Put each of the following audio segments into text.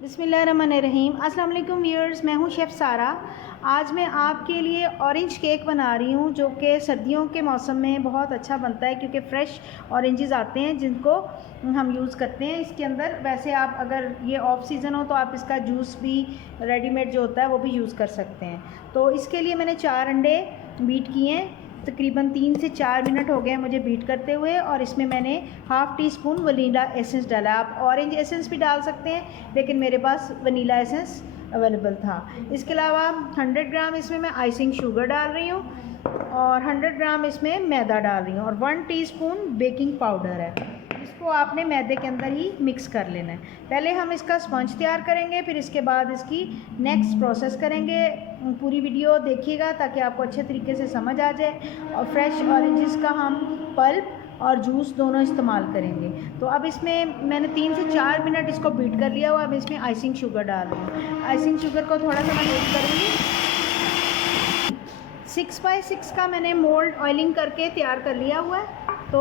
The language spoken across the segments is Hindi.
बिस्मिल्लाहिर्रहमानिर्रहीम। अस्सलाम वालेकुम व्यूअर्स, मैं हूं शेफ़ सारा। आज मैं आपके लिए ऑरेंज केक बना रही हूं जो कि सर्दियों के मौसम में बहुत अच्छा बनता है क्योंकि फ़्रेश ऑरेंजेस आते हैं जिनको हम यूज़ करते हैं इसके अंदर। वैसे आप अगर ये ऑफ सीज़न हो तो आप इसका जूस भी रेडीमेड जो होता है वो भी यूज़ कर सकते हैं। तो इसके लिए मैंने 4 अंडे बीट किए हैं। तकरीबन 3 से 4 मिनट हो गए हैं मुझे बीट करते हुए, और इसमें मैंने half tea spoon vanilla essence डाला। आप ऑरेंज एसेंस भी डाल सकते हैं लेकिन मेरे पास वनीला एसेंस अवेलेबल था। इसके अलावा 100 ग्राम इसमें मैं आइसिंग शुगर डाल रही हूँ और 100 ग्राम इसमें मैदा डाल रही हूँ और 1 टीस्पून बेकिंग पाउडर है। इसको आपने मैदे के अंदर ही मिक्स कर लेना है। पहले हम इसका स्पंज तैयार करेंगे, फिर इसके बाद इसकी नेक्स्ट प्रोसेस करेंगे। पूरी वीडियो देखिएगा ताकि आपको अच्छे तरीके से समझ आ जाए। और फ्रेश ऑरेंजेस का हम पल्प और जूस दोनों इस्तेमाल करेंगे। तो अब इसमें मैंने 3 से 4 मिनट इसको बीट कर लिया हुआ। अब इसमें आइसिंग शुगर डाल रही हूँ। आइसिंग शुगर को थोड़ा सा मैं बीट करूँगी। 6x6 का मैंने मोल्ड ऑयलिंग करके तैयार कर लिया हुआ है, तो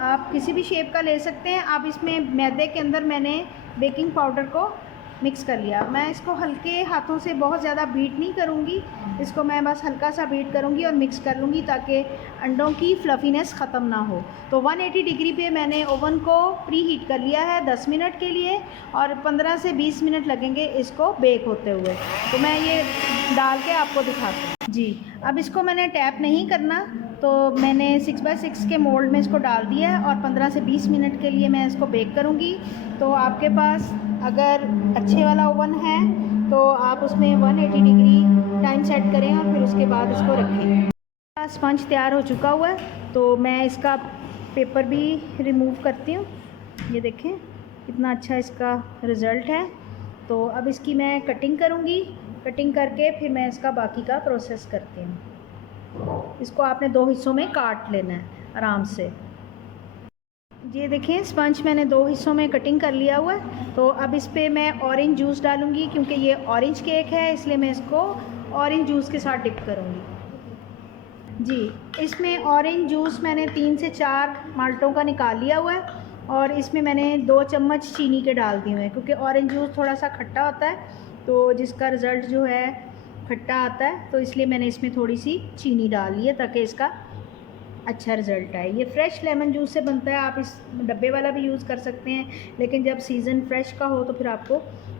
आप किसी भी शेप का ले सकते हैं। अब इसमें मैदे के अंदर मैंने बेकिंग पाउडर को मिक्स कर लिया। मैं इसको हल्के हाथों से बहुत ज़्यादा बीट नहीं करूँगी, इसको मैं बस हल्का सा बीट करूँगी और मिक्स कर लूँगी ताकि अंडों की फ्लफीनेस ख़त्म ना हो। तो 180 डिग्री पे मैंने ओवन को प्री हीट कर लिया है 10 मिनट के लिए, और 15 से 20 मिनट लगेंगे इसको बेक होते हुए। तो मैं ये डाल के आपको दिखाती हूँ जी। अब इसको मैंने टैप नहीं करना, तो मैंने 6x6 के मोल्ड में इसको डाल दिया है और 15 से 20 मिनट के लिए मैं इसको बेक करूँगी। तो आपके पास अगर अच्छे वाला ओवन है तो आप उसमें 180 डिग्री टाइम सेट करें और फिर उसके बाद इसको रखें। स्पंज तैयार हो चुका हुआ है, तो मैं इसका पेपर भी रिमूव करती हूँ। ये देखें कितना अच्छा इसका रिज़ल्ट है। तो अब इसकी मैं कटिंग करूँगी। कटिंग करके फिर मैं इसका बाकी का प्रोसेस करती हूँ। इसको आपने 2 हिस्सों में काट लेना है आराम से। ये देखें स्पंज मैंने 2 हिस्सों में कटिंग कर लिया हुआ है। तो अब इस पर मैं ऑरेंज जूस डालूँगी क्योंकि ये ऑरेंज केक है, इसलिए मैं इसको ऑरेंज जूस के साथ डिप करूँगी जी। इसमें ऑरेंज जूस मैंने 3 से 4 माल्टों का निकाल लिया हुआ है और इसमें मैंने 2 चम्मच चीनी के डाल दिए हुए हैं क्योंकि ऑरेंज जूस थोड़ा सा खट्टा होता है, तो जिसका रिज़ल्ट जो है खट्टा आता है, तो इसलिए मैंने इसमें थोड़ी सी चीनी डाल ली है ताकि इसका अच्छा रिज़ल्ट आए। ये फ्रेश लेमन जूस से बनता है, आप इस डब्बे वाला भी यूज़ कर सकते हैं, लेकिन जब सीज़न फ्रेश का हो तो फिर आपको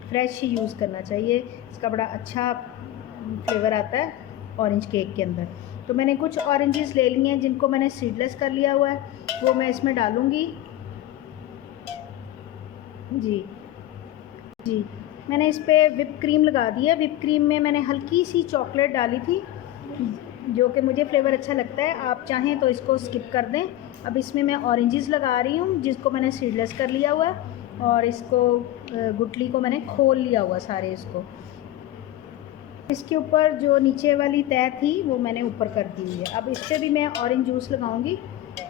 फ्रेश ही यूज़ करना चाहिए। इसका बड़ा अच्छा फ्लेवर आता है ऑरेंज केक के अंदर। तो मैंने कुछ ऑरेंजेस ले लिए हैं जिनको मैंने सीडलेस कर लिया हुआ है, वो मैं इसमें डालूँगी जी जी। मैंने इस पर विप क्रीम लगा दी है। विप क्रीम में मैंने हल्की सी चॉकलेट डाली थी जो कि मुझे फ्लेवर अच्छा लगता है, आप चाहें तो इसको स्किप कर दें। अब इसमें मैं ऑरेंजेस लगा रही हूँ जिसको मैंने सीडलेस कर लिया हुआ है, और इसको गुठली को मैंने खोल लिया हुआ सारे इसको। इसके ऊपर जो नीचे वाली तह थी वो मैंने ऊपर कर दी हुई है। अब इस पर भी मैं ऑरेंज जूस लगाऊंगी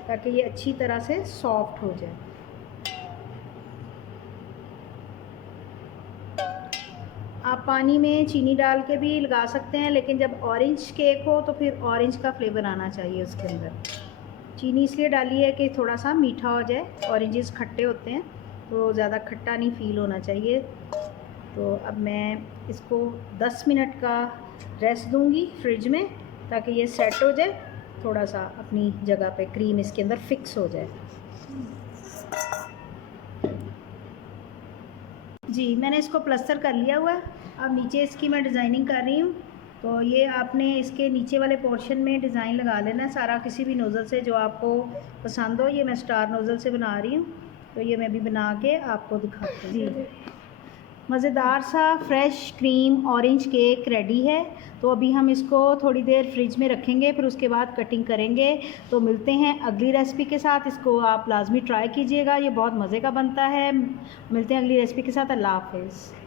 ताकि ये अच्छी तरह से सॉफ्ट हो जाए। आप पानी में चीनी डाल के भी लगा सकते हैं, लेकिन जब ऑरेंज केक हो तो फिर ऑरेंज का फ्लेवर आना चाहिए उसके अंदर। चीनी इसलिए डाली है कि थोड़ा सा मीठा हो जाए। ऑरेंजेस खट्टे होते हैं तो ज़्यादा खट्टा नहीं फील होना चाहिए। तो अब मैं इसको 10 मिनट का रेस्ट दूंगी फ्रिज में ताकि ये सेट हो जाए, थोड़ा सा अपनी जगह पे क्रीम इसके अंदर फिक्स हो जाए जी। मैंने इसको प्लास्टर कर लिया हुआ है। अब नीचे इसकी मैं डिज़ाइनिंग कर रही हूँ। तो ये आपने इसके नीचे वाले पोर्शन में डिज़ाइन लगा लेना है सारा, किसी भी नोज़ल से जो आपको पसंद हो। ये मैं स्टार नोज़ल से बना रही हूँ, तो ये मैं भी बना के आपको दिखाती हूँ जी। मज़ेदार सा fresh cream orange cake ready है। तो अभी हम इसको थोड़ी देर फ्रिज में रखेंगे, फिर उसके बाद कटिंग करेंगे। तो मिलते हैं अगली रेसिपी के साथ। इसको आप लाजमी ट्राई कीजिएगा, ये बहुत मज़े का बनता है। मिलते हैं अगली रेसिपी के साथ। अल्लाह हाफ़िज़।